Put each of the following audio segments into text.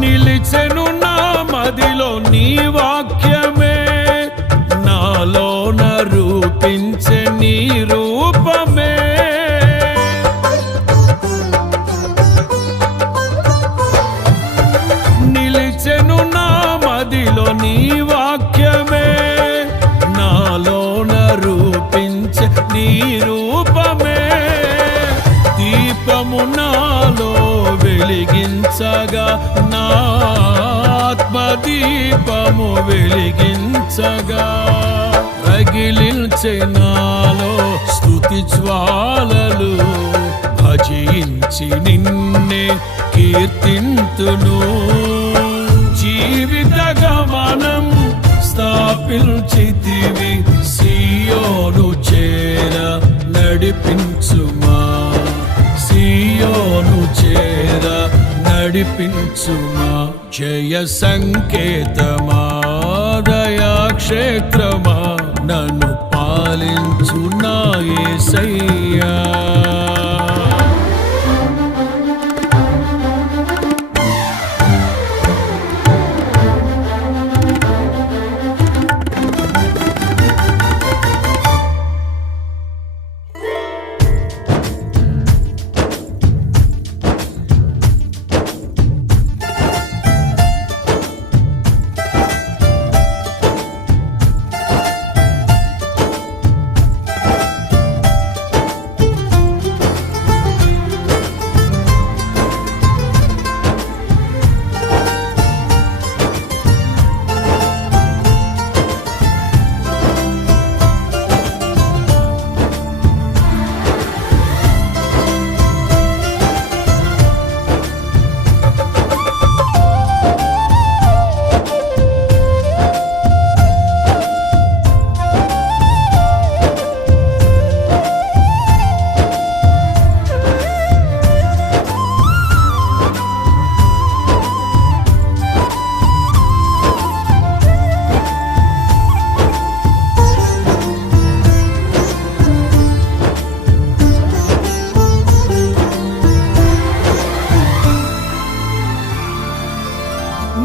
నిలిచెను నా మదిలో నీ వాక్యమే, నాలోన రూపించే నీ రూపమే. నిలిచెను నా మదిలో నీ వాక్యమే, నాలోన రూపించే నీ రూపమే. దీపము నాలో వెలిగించగా, నా ఆత్మదీపము వెలిగించగా, రగిలించే నాలో స్తుతి జ్వాలలు. భజించి నిన్నే కీర్తింతును, జీవిత గమనం స్థాపించితివి. సియోను చేర నడిపించుమా, సియోను చేర నడిపించుమా. జయ సంకేతమా, దయాక్షేత్రమా, నన్ను పాలించు నా యేసయ్యా.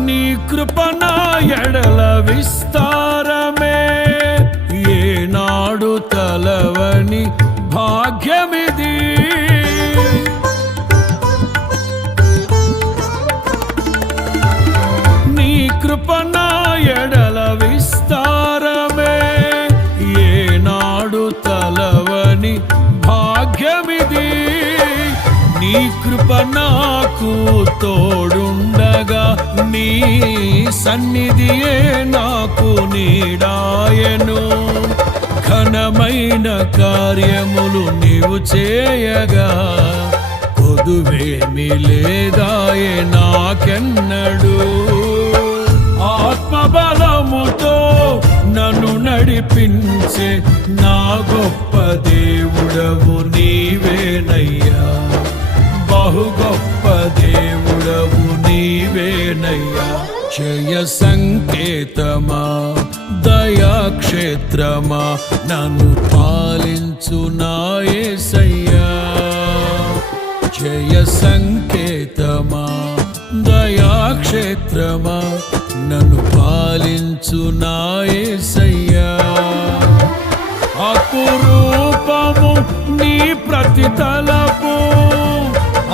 నీ కృప నా ఎడల విస్తారమే, ఏనాడు తలవని భాగ్యమిది. నీ కృప నా ఎడల విస్తారమే, ఏనాడు తలవని భాగ్యమిది. నీ కృప నాకు తోడుండగా, నీ సన్నిధియే నాకు నీడాయను. ఘనమైన కార్యములు నీవు చేయగా, కొదువేమి లేదాయే నాకెన్నడు. ఆత్మబలముతో నన్ను నడిపించే నా గొప్ప దేవుడవు నీవేనయ్యా. బహు గొప్ప దేవుడవు నీవేనయ్యా. జయ సంకేతమా, దయాక్షేత్రమా, నన్ను పాలించు నా యేసయ్యా. జయ సంకేతమా, దయాక్షేత్రమా, నన్ను పాలించు నా యేసయ్యా. అపురూపము నీ ప్రతి తలపు,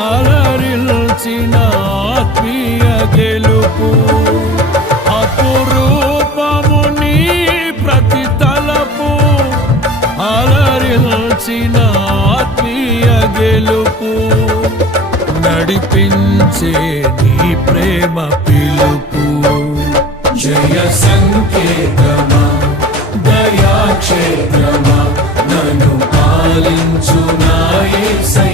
అలరిల్చిన ఆత్మీయ గెలుపు. అపురూపము నీ ప్రతి తలపు, అలరిల్చిన ఆత్మీయ గెలుపు. నడిపించే నీ ప్రేమ పిలుపు. జయ సంకేతమా, దయాక్షేత్రమా, నన్ను పాలించు నా యేసయ్యా.